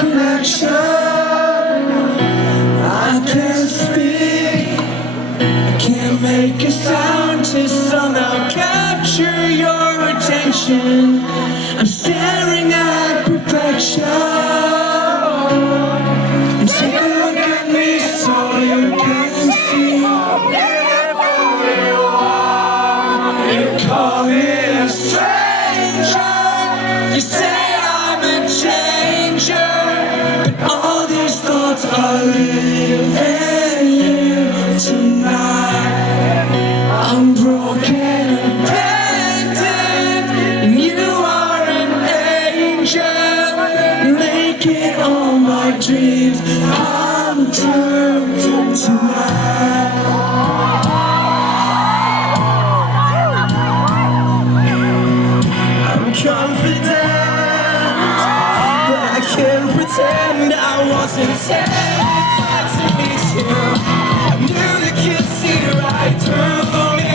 connection. I can't speak, I can't make a sound to somehow capture your attention. I'm staring at perfection. And take a look at me so you can see how beautiful you are. You call me a stranger, you say I'm a changer, but all these thoughts are leaving you tonight. I'm broken, abandoned, and you are an angel, making all my dreams come true tonight. I'm confident, but I can't pretend I wasn't terrified to meet you. I knew you could see right through me.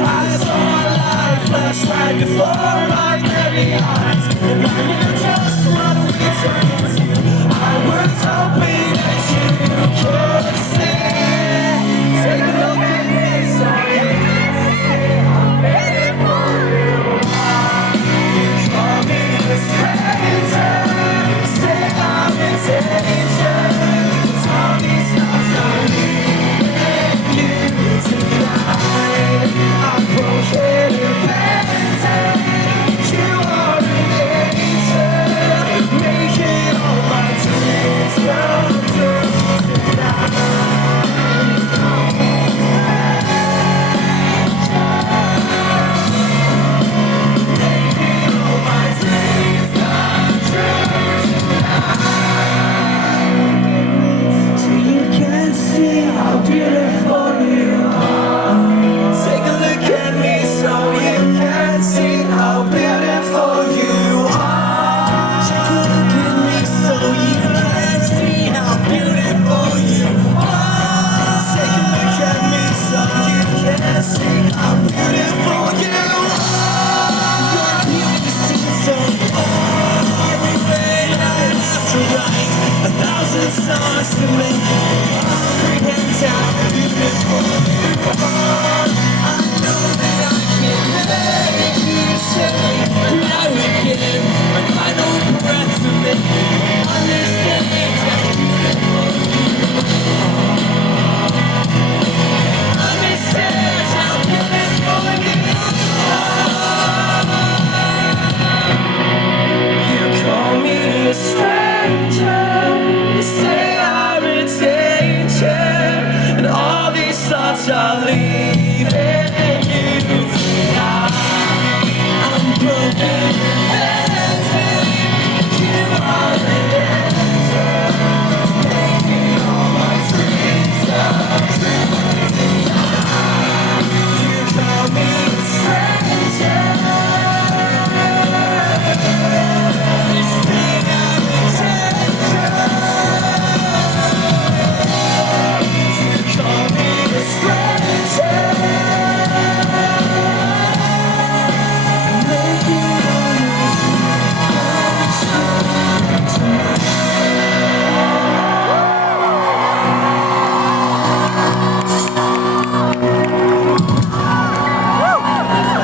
I saw my life flash right before my very eyes, and I knew just what we turned into. I was hoping that you could see. Take a look at me so you can see how beautiful you are. You call me a stranger, say I'm in danger, but all these thoughts are leaving you tonight. I'm broken, abandoned, you are an angel, making all my dreams come true tonight. Making all my dreams come true tonight. So you can see how beautiful you are. Take a look at me so you can see how beautiful you are. Take a look at me so you can see how beautiful you are. Take a look at me so you can see how beautiful you are. Your beauty seems so far away. I have to write 1,000 songs to make you comprehend how beautiful you are. I know that I can make you say that I would give my final breath to make